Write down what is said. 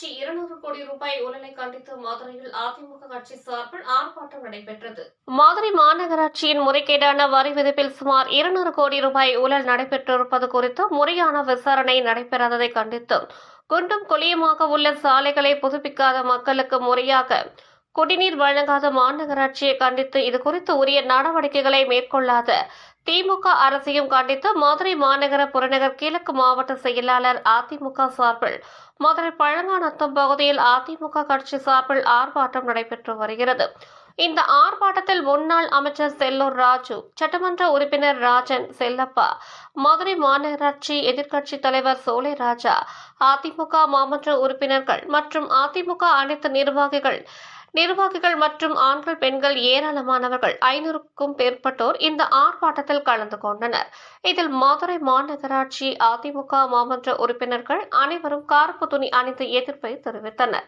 மாநகராட்சி 200 கோடி ரூபாய் ஊழலை கண்டித்து மதுரையில் அதிமுக கட்சி சார்பில் ஆர்ப்பாட்டம் நடைபெற்றது. மதுரை மாநகராட்சியின் முறைகேடான வரி விதிப்பில் சுமார் 200 கோடி ரூபாய் ஊழல் நடைபெற்றிருப்பது குறித்து முறையான விசாரணை நடைபெறாததை கண்டித்தும், குண்டும் குழியுமாக உள்ள சாலைகளை புதுப்பிக்காத மக்களுக்கு முறையாக குடிநீர் வழங்காத மாநகராட்சியை கண்டித்து இதுகுறித்து உரிய நடவடிக்கைகளை மேற்கொள்ளாத திமுக அரசையும் கண்டித்து மதுரை மாநகர புறநகர் கிழக்கு மாவட்ட செயலாளர் அதிமுக சார்பில் மதுரை பழங்காநத்தம் பகுதியில் அதிமுக கட்சி சார்பில் ஆர்ப்பாட்டம் நடைபெற்று வருகிறது. இந்த ஆர்ப்பாட்டத்தில் முன்னாள் அமைச்சர் செல்லூர் ராஜு, சட்டமன்ற உறுப்பினர் ராஜன் செல்லப்பா, மதுரை மாநகராட்சி எதிர்க்கட்சித் தலைவர் சோலைராஜா, அதிமுக மாமன்ற உறுப்பினர்கள் மற்றும் அதிமுக அனைத்து நிர்வாகிகள் மற்றும் ஆண்கள் பெண்கள் ஏராளமானவர்கள் 500க்கும் மேற்பட்டோர் இந்த ஆர்ப்பாட்டத்தில் கலந்து கொண்டனர். இதில் மதுரை மாநகராட்சி அதிமுக மாமன்ற உறுப்பினர்கள் அனைவரும் கருப்பு துணி அணிந்து எதிர்ப்பை தெரிவித்தனர்.